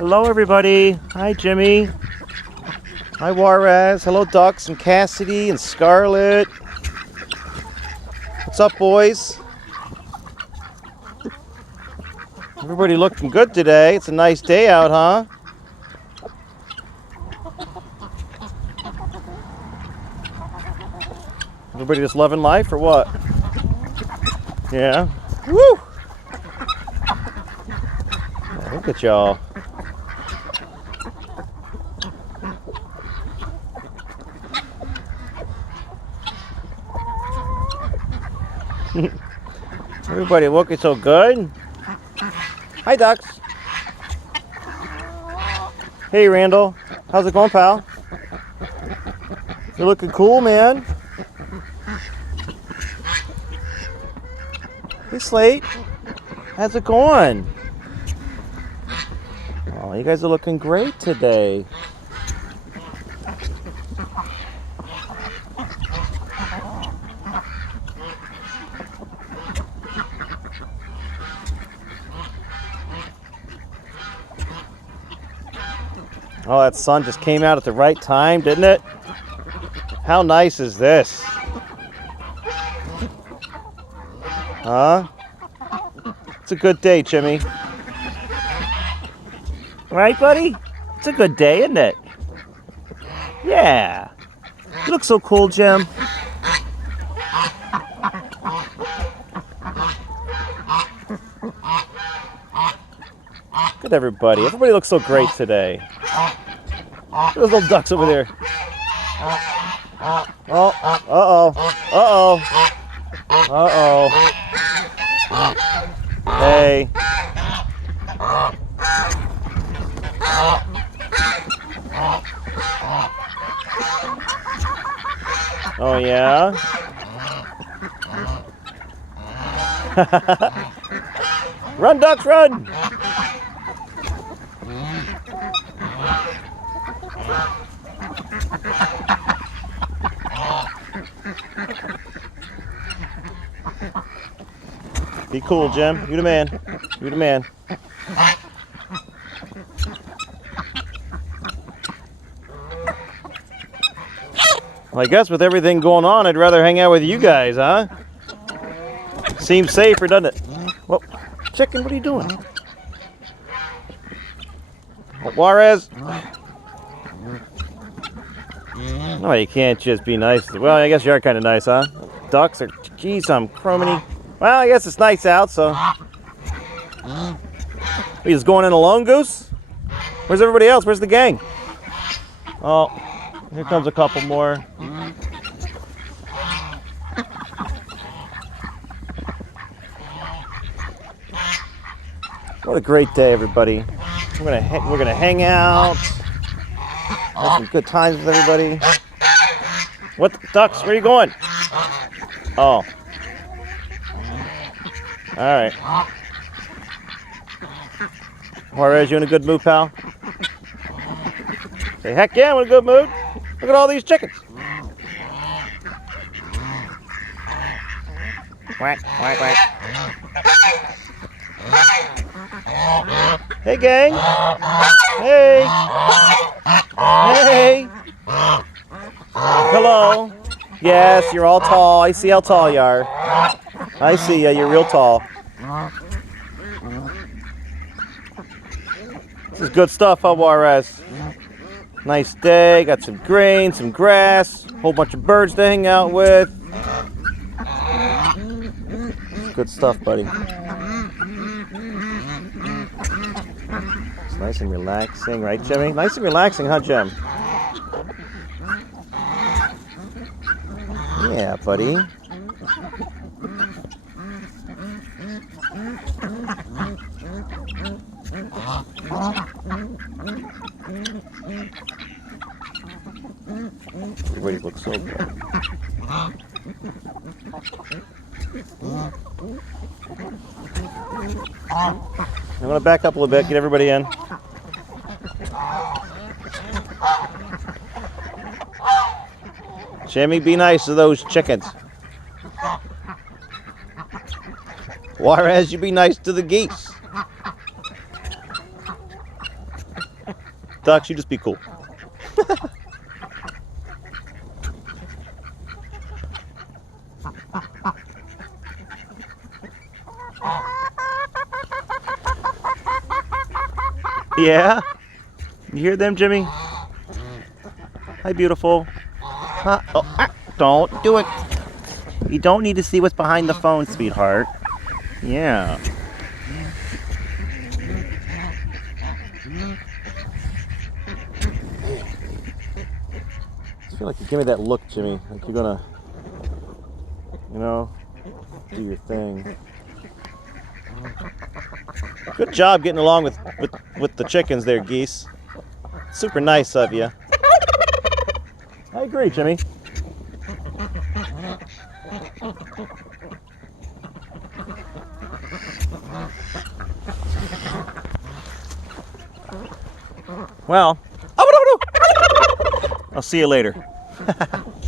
Hello, everybody. Hi, Jimmy. Hi, Juarez. Hello, Ducks and Cassidy and Scarlett. What's up, boys? Everybody looking good today. It's a nice day out, huh? Everybody just loving life or what? Yeah. Woo! Oh, look at y'all. Everybody looking so good. Hi, Ducks. Hey, Randall. How's it going, pal? You're looking cool, man. Hey, Slate. How's it going? Oh, you guys are looking great today. Oh, that sun just came out at the right time, didn't it? How nice is this? Huh? It's a good day, Jimmy. Right, buddy? It's a good day, isn't it? Yeah. You look so cool, Jim. Look at everybody. Everybody looks so great today. Look at those little ducks over there. Oh, uh-oh. Uh-oh. Uh-oh. Hey. Oh, yeah? Run, ducks, run! Be cool, Jim. You the man. You the man. Well, I guess with everything going on, I'd rather hang out with you guys, huh? Seems safer, doesn't it? Well, chicken, what are you doing? Juarez? No, you can't just be nice. Well, I guess you are kind of nice, huh? Ducks are, geez, I'm crummy. Well, I guess it's nice out, so. Are you just going in alone, Goose? Where's everybody else? Where's the gang? Oh, here comes a couple more. What a great day, everybody. We're gonna hang out. Have some good times with everybody. What, Ducks? Where are you going? Oh. All right. Juarez, you in a good mood, pal? Say, heck yeah, I'm in a good mood. Look at all these chickens. Quack, quack, quack. Hey, gang. Hey. Hey. Hello. Yes, you're all tall. I see how tall you are. I see ya. You're real tall. This is good stuff, huh, Juarez? Nice day. Got some grain, some grass, a whole bunch of birds to hang out with. It's good stuff, buddy. It's nice and relaxing, right, Jimmy? Nice and relaxing, huh, Jim? Yeah, buddy. Everybody looks so good. I'm going to back up a little bit, get everybody in. Jimmy, be nice to those chickens. Juarez, you be nice to the geese. ducks, you just be cool. Yeah? You hear them, Jimmy? Hi, beautiful. Huh? Oh, don't do it. You don't need to see what's behind the phone, sweetheart. Yeah. I feel like you give me that look, Jimmy. Like you're gonna, you know, do your thing. Good job getting along with the chickens there, Geese. Super nice of you. I agree, Jimmy. Well, I'll see you later.